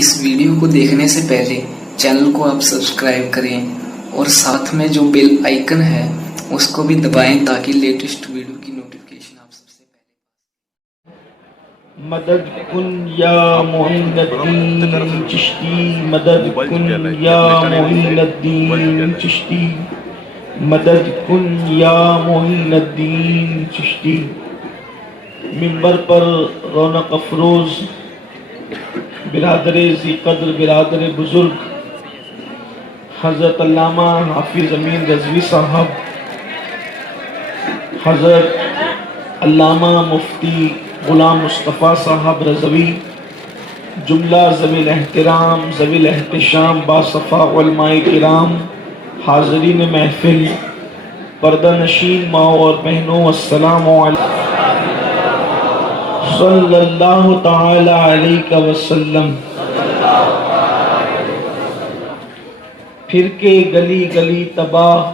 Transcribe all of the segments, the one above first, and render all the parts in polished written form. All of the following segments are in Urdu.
اس ویڈیو کو دیکھنے سے پہلے چینل کو آپ سبسکرائب کریں اور ساتھ میں جو بیل آئیکن ہے اس کو بھی دبائیں تاکہ لیٹسٹ ویڈیو کی نوٹیفیکیشن آپ سب سے پہلے مدد کن یا معین الدین چشتی، مدد کن یا معین الدین چشتی، مدد کن یا معین الدین چشتی۔ منبر پر رونق افروز برادر ذی قدر، برادر بزرگ حضرت علامہ حافظ امین رضوی صاحب، حضرت علامہ مفتی غلام مصطفیٰ صاحب رضوی، جملہ ذوی الاحترام ذوی الاحتشام باصفا علماء کرام، حاضرین محفل، پردہ نشین ماؤں اور بہنوں، السلام علیکم صلی اللہ تعالی علیہ وسلم۔ پھر کے گلی گلی تباہ،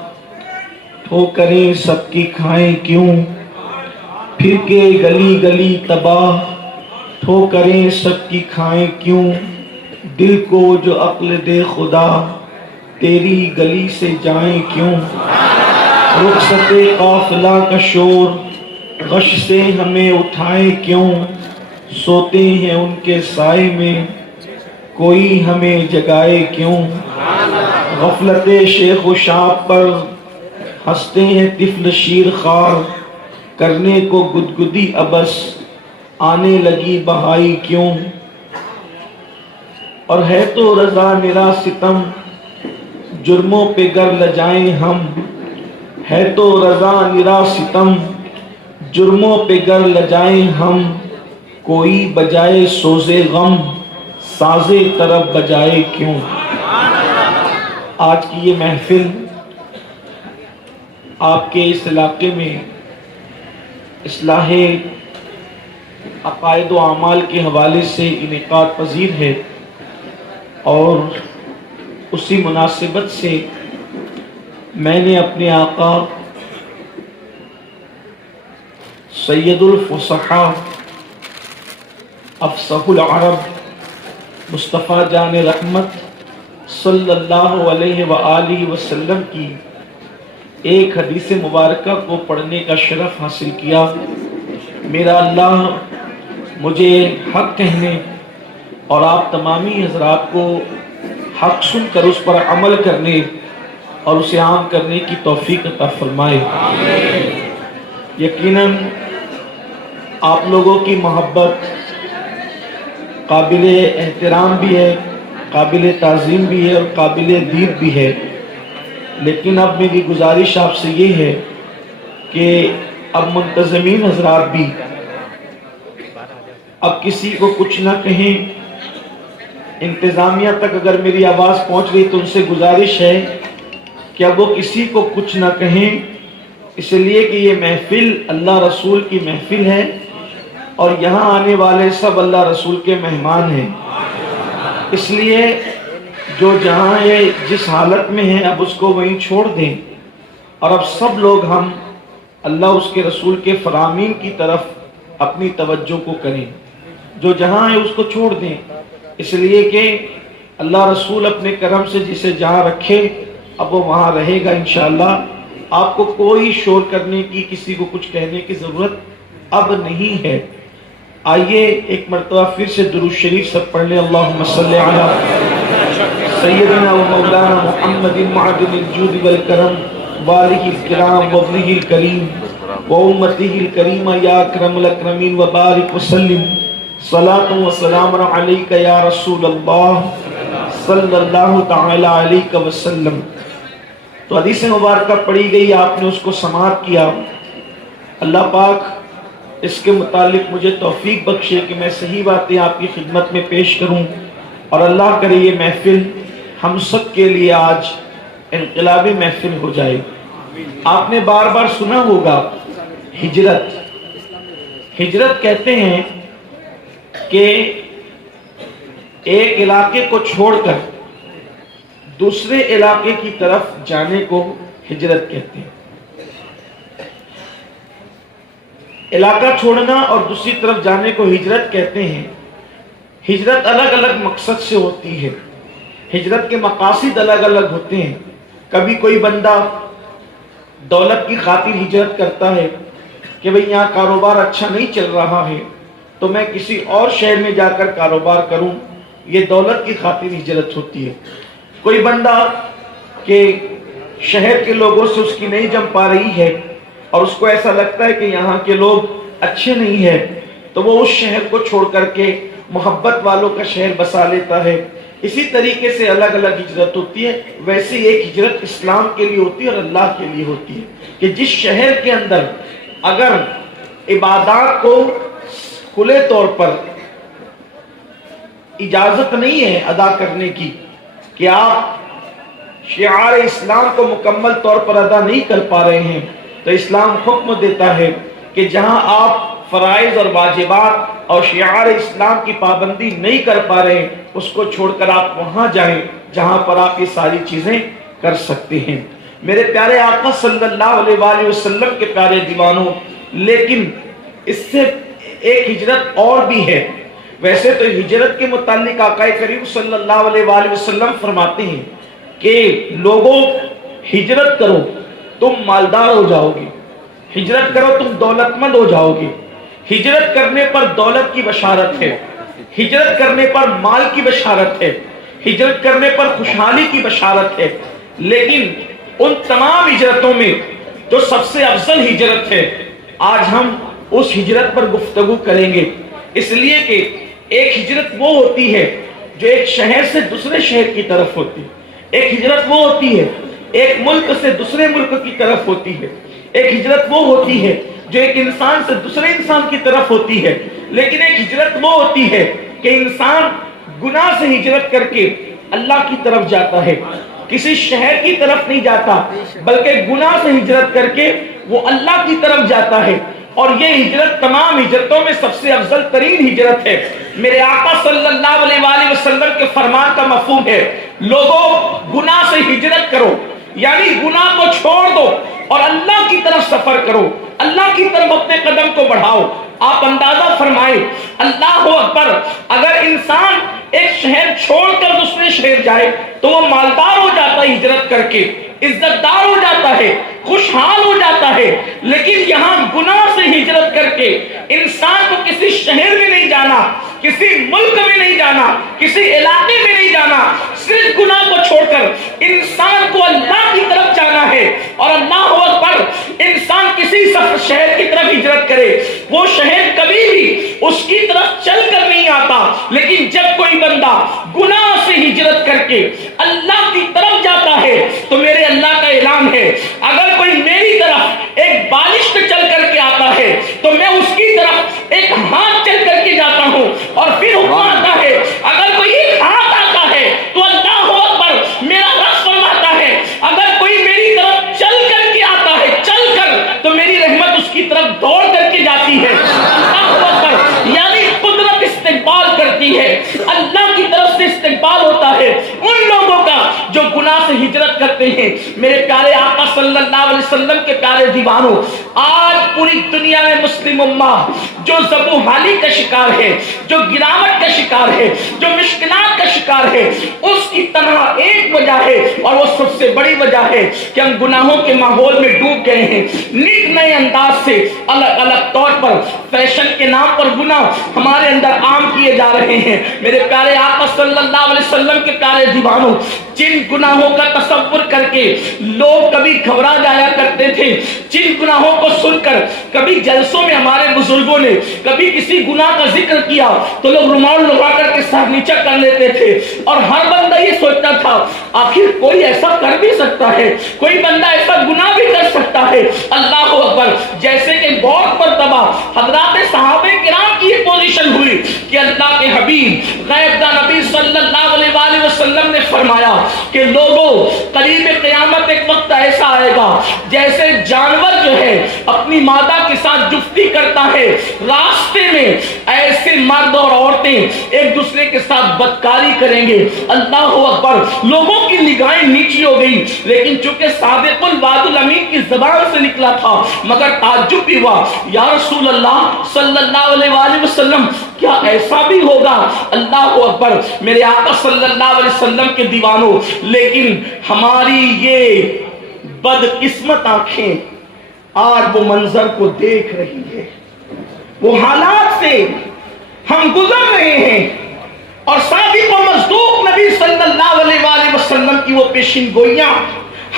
ٹھوکریں سب کی کھائیں کیوں؟ پھر کے گلی گلی تباہ، ٹھوکریں سب کی کھائیں کیوں؟ دل کو جو عقل دے خدا، تیری گلی سے جائیں کیوں؟ رخصت قافلہ کا شور، غش سے ہمیں اٹھائے کیوں؟ سوتے ہیں ان کے سائے میں، کوئی ہمیں جگائے کیوں؟ غفلت شیخ و شاب پر ہنستے ہیں طفل شیر خوار، کرنے کو گدگدی ابس آنے لگی بہائی کیوں؟ اور ہے تو رضا میرا ستم، جرموں پہ گر لجائیں ہم، ہے تو رضا میرا ستم، جرموں پہ گر لجائیں ہم، کوئی بجائے سوزے غم، سازے طرب بجائے کیوں؟ آج کی یہ محفل آپ کے اس علاقے میں اصلاح عقائد و اعمال کے حوالے سے انعقاد پذیر ہے، اور اسی مناسبت سے میں نے اپنے آقا سید الفصحاء افصح العرب مصطفیٰ جان رحمت صلی اللہ علیہ وآلہ وسلم کی ایک حدیث مبارکہ کو پڑھنے کا شرف حاصل کیا۔ میرا اللہ مجھے حق کہنے اور آپ تمامی حضرات کو حق سن کر اس پر عمل کرنے اور اسے عام کرنے کی توفیق عطا فرمائے۔ یقیناً آپ لوگوں کی محبت قابل احترام بھی ہے، قابل تعظیم بھی ہے اور قابل دید بھی ہے، لیکن اب میری گزارش آپ سے یہ ہے کہ اب منتظمین حضرات بھی اب کسی کو کچھ نہ کہیں، انتظامیہ تک اگر میری آواز پہنچ گئی تو ان سے گزارش ہے کہ اب وہ کسی کو کچھ نہ کہیں، اس لیے کہ یہ محفل اللہ رسول کی محفل ہے اور یہاں آنے والے سب اللہ رسول کے مہمان ہیں، اس لیے جو جہاں یہ جس حالت میں ہے اب اس کو وہیں چھوڑ دیں، اور اب سب لوگ ہم اللہ اس کے رسول کے فرامین کی طرف اپنی توجہ کو کریں، جو جہاں ہے اس کو چھوڑ دیں، اس لیے کہ اللہ رسول اپنے کرم سے جسے جہاں رکھے اب وہ وہاں رہے گا انشاءاللہ۔ آپ کو کوئی شور کرنے کی، کسی کو کچھ کہنے کی ضرورت اب نہیں ہے۔ آئیے ایک مرتبہ پھر سے درود شریف سب پڑھ لیں، اللہم صلی علی سیدنا و مولانا محمد معدن الجود والکرم والہ الکرام وابنہ الکریم و امتہ الکریم یا اکرم الاکرمین وبارک وسلم، صلاۃ و سلام علیک یا رسول اللہ صلی اللہ تعالی علیہ وسلم۔ تو حدیث مبارکہ پڑھی گئی، آپ نے اس کو سماعت کیا۔ اللہ پاک اس کے متعلق مجھے توفیق بخشے کہ میں صحیح باتیں آپ کی خدمت میں پیش کروں، اور اللہ کرے یہ محفل ہم سب کے لیے آج انقلابی محفل ہو جائے۔ آپ نے بار بار سنا ہوگا ہجرت۔ ہجرت کہتے ہیں کہ ایک علاقے کو چھوڑ کر دوسرے علاقے کی طرف جانے کو ہجرت کہتے ہیں۔ علاقہ چھوڑنا اور دوسری طرف جانے کو ہجرت کہتے ہیں۔ ہجرت الگ الگ مقصد سے ہوتی ہے، ہجرت کے مقاصد الگ الگ ہوتے ہیں. کبھی کوئی بندہ دولت کی خاطر ہجرت کرتا ہے کہ بھئی یہاں کاروبار اچھا نہیں چل رہا ہے تو میں کسی اور شہر میں جا کر کاروبار کروں، یہ دولت کی خاطر ہجرت ہوتی ہے. کوئی بندہ کہ شہر کے لوگوں سے اس کی نہیں جم پا رہی ہے اور اس کو ایسا لگتا ہے کہ یہاں کے لوگ اچھے نہیں ہیں تو وہ اس شہر کو چھوڑ کر کے محبت والوں کا شہر بسا لیتا ہے. اسی طریقے سے الگ الگ ہجرت ہوتی ہے. ویسے ایک ہجرت اسلام کے لیے ہوتی ہے اور اللہ کے لیے ہوتی ہے کہ جس شہر کے اندر اگر عبادات کو کھلے طور پر اجازت نہیں ہے ادا کرنے کی، کہ آپ شعار اسلام کو مکمل طور پر ادا نہیں کر پا رہے ہیں، تو اسلام حکم دیتا ہے کہ جہاں آپ فرائض اور واجبات اور شعار اسلام کی پابندی نہیں کر پا رہے ہیں اس کو چھوڑ کر آپ وہاں جائیں جہاں پر آپ یہ ساری چیزیں کر سکتے ہیں. میرے پیارے آقا صلی اللہ علیہ وآلہ وسلم کے پیارے دیوانوں، لیکن اس سے ایک ہجرت اور بھی ہے. ویسے تو ہجرت کے متعلق آقا کریم صلی اللہ علیہ وآلہ وسلم فرماتے ہیں کہ لوگوں ہجرت کرو تم مالدار ہو جاؤ گے، ہجرت کرو تم دولت مند ہو جاؤ گے. ہجرت کرنے پر دولت کی بشارت ہے، ہجرت کرنے پر مال کی بشارت ہے، ہجرت کرنے پر خوشحالی کی بشارت ہے. لیکن ان تمام ہجرتوں میں جو سب سے افضل ہجرت ہے، آج ہم اس ہجرت پر گفتگو کریں گے. اس لیے کہ ایک ہجرت وہ ہوتی ہے جو ایک شہر سے دوسرے شہر کی طرف ہوتی ہے، ایک ہجرت وہ ہوتی ہے ایک ملک سے دوسرے ملک کی طرف ہوتی ہے، ایک ہجرت وہ ہوتی ہے جو ایک انسان سے دوسرے انسان کی طرف ہوتی ہے. لیکن ایک ہجرت وہ ہوتی ہے کہ انسان گناہ سے ہجرت کر کے اللہ کی طرف جاتا ہے، کسی شہر کی طرف نہیں جاتا بلکہ گناہ سے ہجرت کر کے وہ اللہ کی طرف جاتا ہے. اور یہ ہجرت تمام ہجرتوں میں سب سے افضل ترین ہجرت ہے. میرے آقا صلی اللہ علیہ وآلہ وسلم کے فرمان کا مفہوم ہے لوگوں گناہ سے ہجرت کرو، یعنی گناہ کو چھوڑ دو اور اللہ کی طرف سفر کرو، اللہ کی طرف اپنے قدم کو بڑھاؤ. آپ اندازہ فرمائیں اللہ اکبر، اگر انسان ایک شہر چھوڑ کر دوسرے شہر جائے تو وہ مالدار ہو جاتا ہے ہجرت کر کے، عزت دار ہو جاتا ہے، خوشحال ہو جاتا ہے. لیکن یہاں گناہ سے ہجرت کر کے انسان کو کسی شہر میں نہیں جانا، کسی ملک میں نہیں جانا، کسی علاقے میں نہیں جانا، صرف گناہ کو چھوڑ کر انسان کو اللہ کی طرف جانا ہے. اور اللہ اکبر، انسان کسی شہر کی طرف ہجرت کرے وہ شہر کبھی بھی اس کی طرف چل کر نہیں آتا. لیکن جب کوئی بندہ گناہ سے ہجرت کر کے اللہ کی طرف جاتا ہے تو میرے اللہ کا اعلان ہے اگر کوئی میری طرف ایک بالشت چل کر کے آتا ہے تو میں اس کی طرف ایک ہاتھ چل کر کے جاتا ہوں. اور پھر حکم آتا ہے اگر کوئی ایک ہاتھ آتا ہے تو اللہ اکبر میرا رب فرماتا ہے اگر کوئی میری طرف چل کر کے آتا ہے، چل کر، تو میری رحمت اس کی طرف دوڑ کر کے جاتی ہے. اللہ اکبر، یعنی قدرت استقبال کرتی ہے، اللہ کی طرف سے استقبال ہوتا ہے ان لوگوں کا جو گناہ سے ہجرت کرتے ہیں. میرے پیارے آقا صلی اللہ علیہ وسلم کے پیارے دیوانوں، آج پوری دنیا میں مسلم امہ جو ذبح حالی کا شکار ہے، جو گراوٹ کا شکار ہے، جو مشکلات کا شکار ہے، اس کی تنہا ایک وجہ ہے اور وہ سب سے بڑی وجہ ہے کہ ہم گناہوں کے ماحول میں ڈوب گئے ہیں. نت نئے انداز سے الگ الگ طور پر فیشن کے نام پر گناہ ہمارے اندر عام کیے جا رہے ہیں. میرے پیارے آقا صلی اللہ علیہ وسلم کے پیارے دیوانوں، جن گناہوں کا تصور کر کے لوگ کبھی گھبرا جایا کرتے تھے، جن گناہوں کو سن کر کبھی جلسوں میں ہمارے بزرگوں نے کبھی کسی گناہ کا ذکر کیا تو لوگ رومال لگا کر کے سر نیچا کر لیتے تھے اور ہر بندہ یہ سوچتا تھا آخر کوئی ایسا کر بھی سکتا ہے، کوئی بندہ ایسا گناہ بھی کر سکتا ہے. اللہ اکبر، جیسے کہ بہت مرتبہ حضرات صحابہ کرام کی یہ پوزیشن ہوئی کہ اللہ کے حبیب غیب داں نبی صلی اللہ علیہ وآلہ وسلم نے فرمایا کہ لوگوں قریب قیامت ایک وقت ایسا آئے گا جیسے جانور جو ہے اپنی مادہ کے ساتھ جفتی کرتا ہے، راستے میں ایسے مرد اور عورتیں ایک دوسرے کے ساتھ بدکاری کریں گے. اللہ اکبر، لوگوں کی نگاہیں نیچی ہو گئی، لیکن چونکہ صادق الوعد الامین کی زبان سے نکلا تھا مگر تعجب بھی ہوا، یا رسول اللہ صلی اللہ علیہ وآلہ وسلم کیا ایسا بھی ہوگا؟ اللہ اکبر میرے آقا صلی اللہ علیہ وسلم کے دیوانوں، لیکن ہماری یہ بدقسمت آنکھیں آج وہ منظر کو دیکھ رہی ہے، وہ حالات سے ہم گزر رہے ہیں، اور صادق و مصدوق نبی صلی اللہ علیہ وآلہ وسلم کی وہ پیشین گوئیاں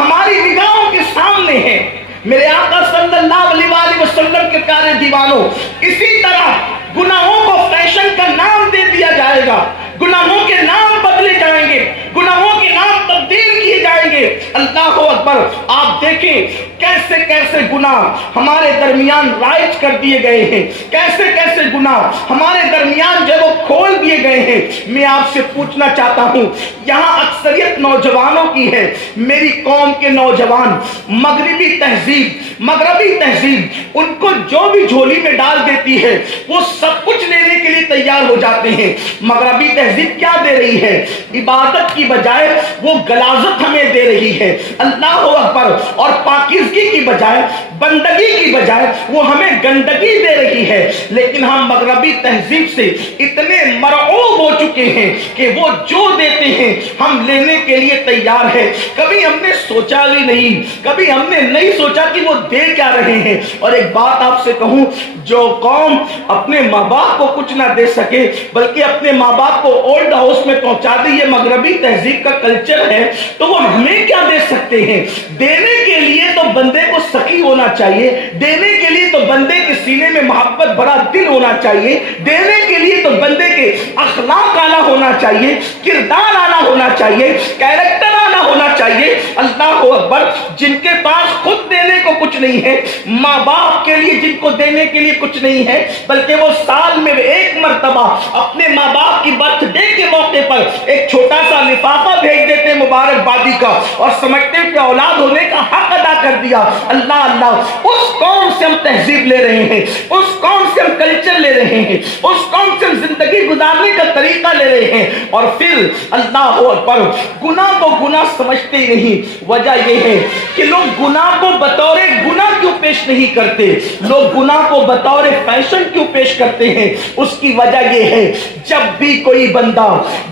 ہماری نگاہوں کے سامنے ہیں۔ میرے آقا صلی اللہ علیہ وآلہ وسلم کے پیارے دیوانوں، اسی طرح گناہوں کو فیشن کا نام دے دیا جائے گا، گناہوں کے نام بدلے جائیں گے، گناہوں کے نام تبدیل کیے جائیں گے۔ اللہ اکبر، آپ دیکھیں کیسے کیسے گناہ ہمارے درمیان رائج کر دیے گئے ہیں، کیسے کیسے گناہ ہمارے درمیان جو وہ کھول دیے گئے ہیں۔ میں آپ سے پوچھنا چاہتا ہوں، یہاں اکثریت نوجوانوں کی ہے، میری قوم کے نوجوان مغربی تہذیب ان کو جو بھی جھولی میں ڈال دیتی ہے وہ سب کچھ لینے کے لیے تیار ہو جاتے ہیں۔ مغربی تہذیب کیا دے رہی ہے؟ عبادت کی بجائے وہ غلاظت ہمیں دے رہی ہے، اللہ اکبر، اور پاکیزگی کی بجائے، بندگی کی بجائے وہ ہمیں گندگی دے رہی ہے۔ لیکن ہم مغربی تہذیب سے اتنے مرعوب ہو چکے ہیں کہ وہ جو دیتے ہیں ہم لینے کے لیے تیار ہے۔ کبھی ہم نے سوچا بھی نہیں، کبھی ہم نے نہیں سوچا کہ وہ دے کیا رہے ہیں۔ اور ایک بات آپ سے کہوں، جو قوم اپنے ماں باپ کو کچھ نہ دے سکے بلکہ اپنے ماں باپ کو اولڈ ہاؤس میں پہنچا دے، یہ مغربی تہذیب کا کلچر ہے، تو وہ ہمیں کیا دے سکتے ہیں؟ دینے کے لیے تو بندے کو سخی ہونا چاہیے، دینے کے لیے تو بندے کے سینے میں محبت بھرا دل ہونا چاہیے، دینے کے لیے تو بندے کے اخلاق آنا ہونا چاہیے، کردار آنا ہونا چاہیے، کیریکٹر آنا ہونا چاہیے۔ اللہ اکبر، جن کے پاس خود دینے کو کچھ نہیں ہے، ماں باپ کے لیے جن کو دینے کے لیے کچھ نہیں ہے، بلکہ وہ سال میں ایک مرتبہ اپنے ماں باپ کی برتھ ڈے کے موقع پر ایک چھوٹا سا لفافہ بھیج دیتے ہیں مبارکبادی کا، اور سمجھتے ہیں کہ اولاد ہونے کا حق ادا کر دیا۔ اللہ اللہ، اس قوم سے ہم تہذیب لے رہے ہیں، اس قوم سے ہم کلچر لے رہے ہیں، اس قوم سے ہم زندگی گزارنے کا طریقہ لے رہے ہیں، اور پھر اللہ اکبر گناہ کو گناہ سمجھتے ہی نہیں۔ وجہ یہ ہے کہ لوگ گناہ کو بطور گناہ کیوں پیش نہیں کرتے، لوگ گناہ کو بطور فیشن کیوں پیش کرتے ہیں؟ اس کی وجہ یہ ہے، جب بھی کوئی بندہ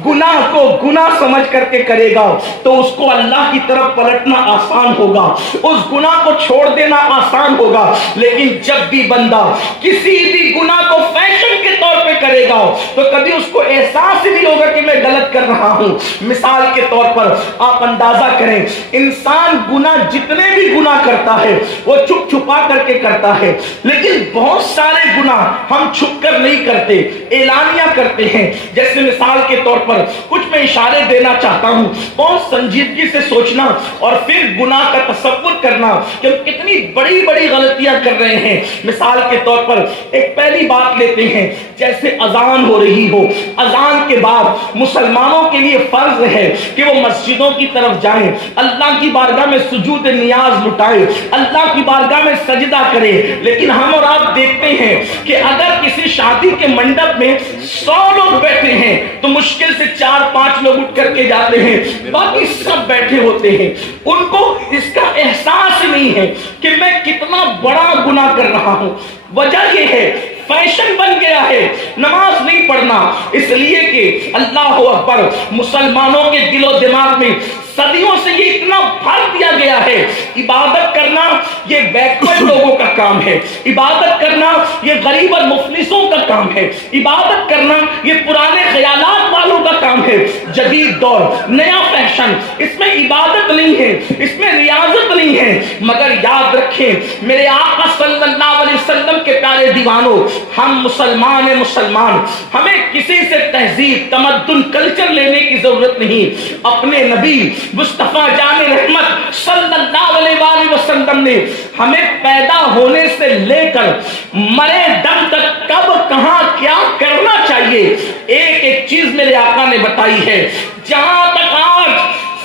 گناہ کو گناہ سمجھ کر کے کرے گا تو اس کو اللہ کی طرف پلٹنا آسان ہوگا، اس گناہ کو چھوڑ دینا آسان ہوگا۔ لیکن جب بھی بندہ کسی بھی گناہ کو فیشن کے طور پہ کرے گا تو کبھی اس کو احساس ہی نہیں ہوگا کہ میں غلط کر رہا ہوں۔ مثال کے طور پر آپ اندازہ کریں، انسان گناہ جتنے بھی گناہ کرتا ہے وہ چھپ چھپا کر کے کرتا ہے، لیکن بہت سارے گناہ ہم چھپ کر نہیں کرتے، اعلانیہ کرتے ہیں۔ جیسے مثال کے طور پر کچھ میں اشارے دینا چاہتا ہوں، بہت سنجیدگی سے سوچنا اور پھر گناہ کا تصور کرنا کہ ہم کتنی بڑی بڑی غلطیاں کر رہے ہیں۔ مثال کے طور پر ایک پہلی بات لیتے ہیں، جیسے اذان ہو رہی ہو، اذان کے بعد مسلمانوں کے لیے فرض ہے کہ وہ مسجدوں کی طرف جائیں، اللہ کی بارگاہ میں سجود نیاز لٹائیں، اللہ کی بارگاہ میں سجدہ کریں۔ لیکن ہم اور آپ دیکھتے ہیں کہ اگر کسی شادی کے منڈپ میں 100 لوگ بیٹھے ہیں تو مشکل سے 4-5 لوگ اٹھ کر کے جاتے ہیں، باقی سب بیٹھے ہوتے ہیں۔ ان کو اس کا احساس نہیں ہے کہ میں کتنا بڑا گناہ کر رہا ہوں۔ وجہ یہ ہے، فیشن بن گیا ہے نماز نہیں پڑھنا، اس لیے کہ اللہ اکبر مسلمانوں کے دل و دماغ میں صدیوں سے یہ اتنا بھر دیا گیا ہے، عبادت کرنا یہ بیکورڈ لوگوں کا کام ہے، عبادت کرنا یہ غریب اور مفلسوں کا کام ہے، عبادت کرنا یہ پرانے خیالات والوں کا کام ہے۔ جدید دور، نیا فیشن، اس میں عبادت نہیں ہے، اس میں ریاضت نہیں ہے۔ مگر یاد رکھیں میرے آقا صلی اللہ علیہ وسلم کے پیارے دیوانوں، ہم مسلمان ہیں، مسلمان، ہمیں کسی سے تہذیب، تمدن، کلچر لینے کی ضرورت نہیں۔ اپنے نبی مصطفیٰ جان رحمت صلی اللہ علیہ وآلہ وسلم نے ہمیں پیدا ہونے سے لے کر مرے دم تک کب کہاں کیا کرنا چاہیے ایک ایک چیز میرے آقا نے بتائی ہے۔ جہاں تک آج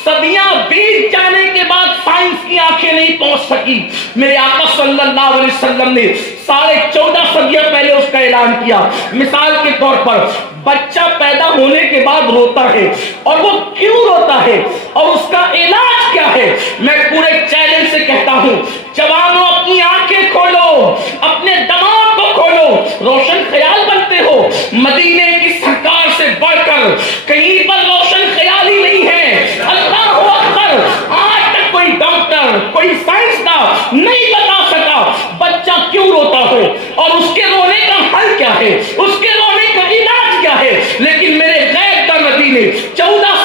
صدیاں بیت جانے کے بعد سائنس کی آنکھیں نہیں پہنچ سکی، میرے آقا صلی اللہ علیہ وسلم نے 14.5 صدیاں پہلے اس کا اعلان کیا۔ مثال کے طور پر بچہ پیدا ہونے کے بعد روتا ہے، اور وہ کیوں روتا ہے اور اس کا علاج کیا ہے؟ میں پورے چیلنج سے کہتا ہوں، جوانوں اپنی آنکھیں آنکھیں کھولو، اپنے دماغ کو کھولو، روشن خیال بنتے ہو. مدینے کی سرکار سے بڑھ کر کہیں پر روشن خیال ہی نہیں ہے. اللہ اکبر. آج تک کوئی ڈاکٹر، کوئی سائنسدان نہیں بتا سکا بچہ کیوں روتا ہے اور اس کے رونے کا حل کیا ہے، اس کے رونے کا علاج کیا ہے. لیکن میرے غیب کا نبی نے 14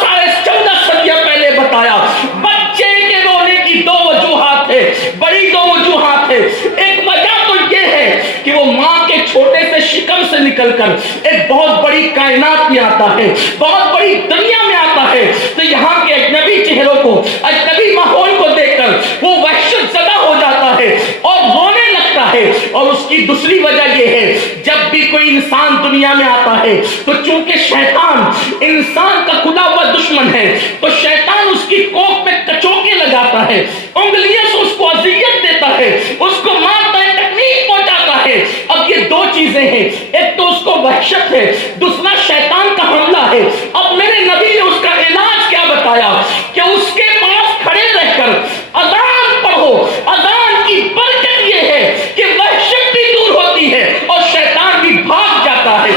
صدیاں پہلے بتایا بچے کے رونے کی دو وجوہات ہے، بڑی دو وجوہات ہے. ایک وجہ تو یہ ہے کہ وہ ماں کے چھوٹے سے شکم سے نکل کر ایک بہت بڑی کائنات میں آتا ہے، بہت بڑی دنیا میں آتا ہے. تو یہاں کے اجنبی چہروں کو، اجنبی ماحول کو دیکھ کر وہ وحشت زدہ ہو جاتا ہے اور رونے لگتا ہے. اور اس کی دوسری وجہ یہ ہے جب بھی کوئی انسان دنیا میں آتا ہے تو چونکہ شیطان انسان کا کھلا ہوا دشمن ہے تو شیطان اس کی کوکھ میں کچوکے لگاتا ہے، انگلیوں سے اس کو اذیت دیتا ہے، اس کو مارتا ہے، تکلیف پہنچاتا ہے. اب یہ دو چیزیں ہیں، ایک تو اس کو وحشت ہے، دوسرا شیطان کا حملہ ہے. اب میرے نبی نے اس کا علاج کیا بتایا کہ اس کے پاس کھڑے رہ کر اذان پڑھو. اذان کی برکت یہ ہے کہ وحشت بھی دور ہوتی ہے اور شیطان بھی بھاگ جاتا ہے.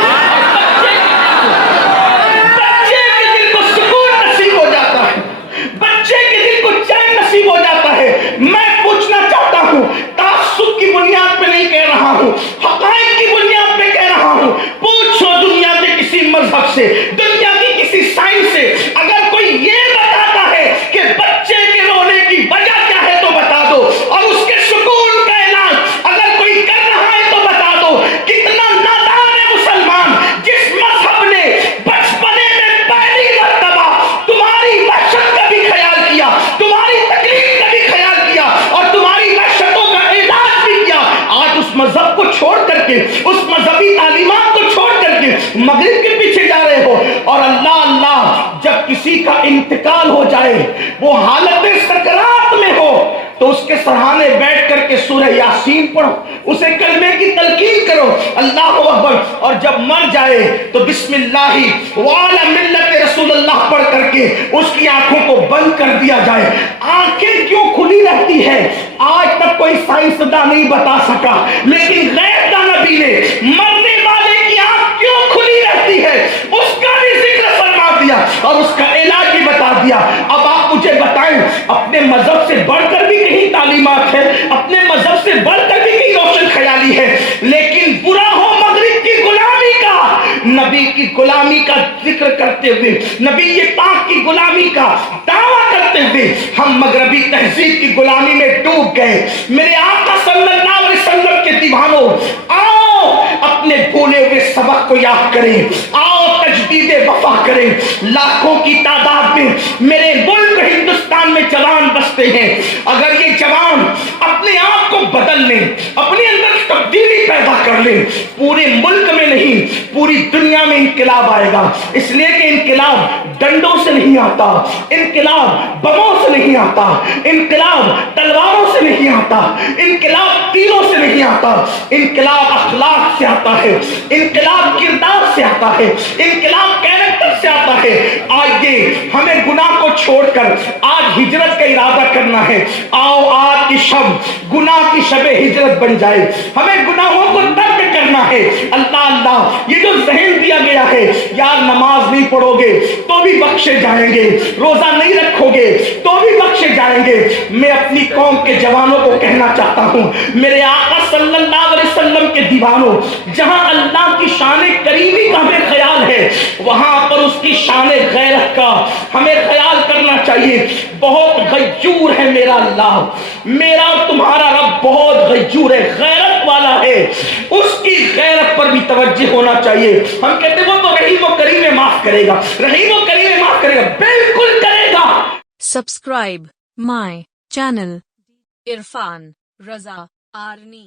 بچے کے دل کو سکون نصیب ہو جاتا ہے، بچے کے دل کو چین نصیب ہو جاتا ہے. میں پوچھنا چاہتا ہوں، تعصب کی بنیاد پہ نہیں کہہ رہا ہوں، حقائق کی بنیاد پہ کہہ رہا ہوں. پوچھو دنیا کے کسی مذہب سے، دنیا کی کسی سائنس سے، اگر کوئی یہ بتاتا ہے کہ بچے کے رونے کی وجہ کیا ہے تو بتا دو، اور اس کے سکون کا علاج اگر کوئی کر رہا ہے تو بتا دو. کتنا نادان ہے مسلمان جس مذہب نے بچپنے میں پہلی مرتبہ تمہاری وحشت کا بھی خیال کیا، تمہاری تکلیف کا بھی خیال کیا اور تمہاری وحشتوں کا علاج بھی کیا. آج اس مذہب کو چھوڑ کر کے، اس مذہبی تعلیمات کو چھوڑ کر کے مغرب کے پیچھے جا رہے ہو. اور اللہ جب کسی کا انتقال ہو جائے، وہ حالت سکرات میں ہو، تو اس کے سرہانے بیٹھ کر کے سورہ یاسین پڑھو، اسے کلمے کی تلقین کرو، اللہ اکبر. اور جب مر جائے تو بسم اللہ وعلی ملت رسول اللہ پڑھ کر کے اس کی آنکھوں کو بند کر دیا جائے. آنکھیں کیوں کھلی رہتی ہے آج تک کوئی سائنسداں نہیں بتا سکا، لیکن غیب کا نبی نے مرنے والے کی آنکھ کیوں کھلی رہتی ہے اس کا بھی ذکر فرما دیا اور اس کا علاج بھی بتا دیا. اب آپ مجھے بتائیں، اپنے مذہب سے بڑھ کر بھی کہیں تعلیمات ہے، اپنے مذہب سے بڑھ کر بھی کہیں روشن خیالی ہے، لیکن برا ہو مغرب کی غلامی کا، نبی کی غلامی کا ذکر کرتے ہوئے، نبی پاک کی غلامی کا دعویٰ کرتے ہوئے ہم مغربی تہذیب کی غلامی میں ڈوب گئے. میرے آقا صلی اللہ علیہ وسلم کے دیوانوں، آؤ اپنے بھولے ہوئے سبق کو یاد کریں، آؤ تجدید وفا کریں. لاکھوں کی تعداد میں میرے ملک ہندوستان میں جوان بستے ہیں. اگر یہ جوان اپنے آپ کو بدل لیں، اپنے اندر تبدیلی پیدا کر لیں، پورے ملک میں نہیں پوری دنیا میں انقلاب آئے گا. اس لیے کہ انقلاب ڈنڈوں سے نہیں آتا، انقلاب بموں سے نہیں آتا، انقلاب تلواروں سے نہیں آتا، انقلاب تیروں سے نہیں آتا، انقلاب اخلاق سے آتا ہے، انقلاب کردار سے آتا ہے، انقلاب کیریکٹر سے آتا ہے. آئیے ہمیں گناہ کو چھوڑ کر آج ہجرت کا ارادہ کرنا ہے. آؤ آج کی شب گناہ کی شب ہجرت بن جائے، ہمیں گناہوں کو ترک کرنا ہے. اللہ یہ جو ذہن دیا گیا ہے، یار نماز نہیں پڑھو گے تو بھی بخشے جائیں گے، روزہ نہیں رکھو گے تو بھی بخشے جائیں گے. میں اپنی قوم کے جوانوں کو کہنا چاہتا ہوں، میرے آقا صلی اللہ علیہ وسلم کے دیوانوں، جہاں اللہ کی شان کریمی کا ہمیں خیال ہے، وہاں پر اس کی شان غیرت کا ہمیں خیال کرنا چاہیے. بہت غیور ہے میرا اللہ، میرا اور تمہارا رب بہت غیور ہے، غیرت والا ہے. اس کی غیرت پر بھی توجہ ہونا چاہیے. ہم کہتے ہیں وہ تو رحیم و کریم ہے، معاف کرے گا، رحیم و کریم ہے، معاف کرے گا. بالکل کرے گا. Subscribe my channel Irfan Raza Arni.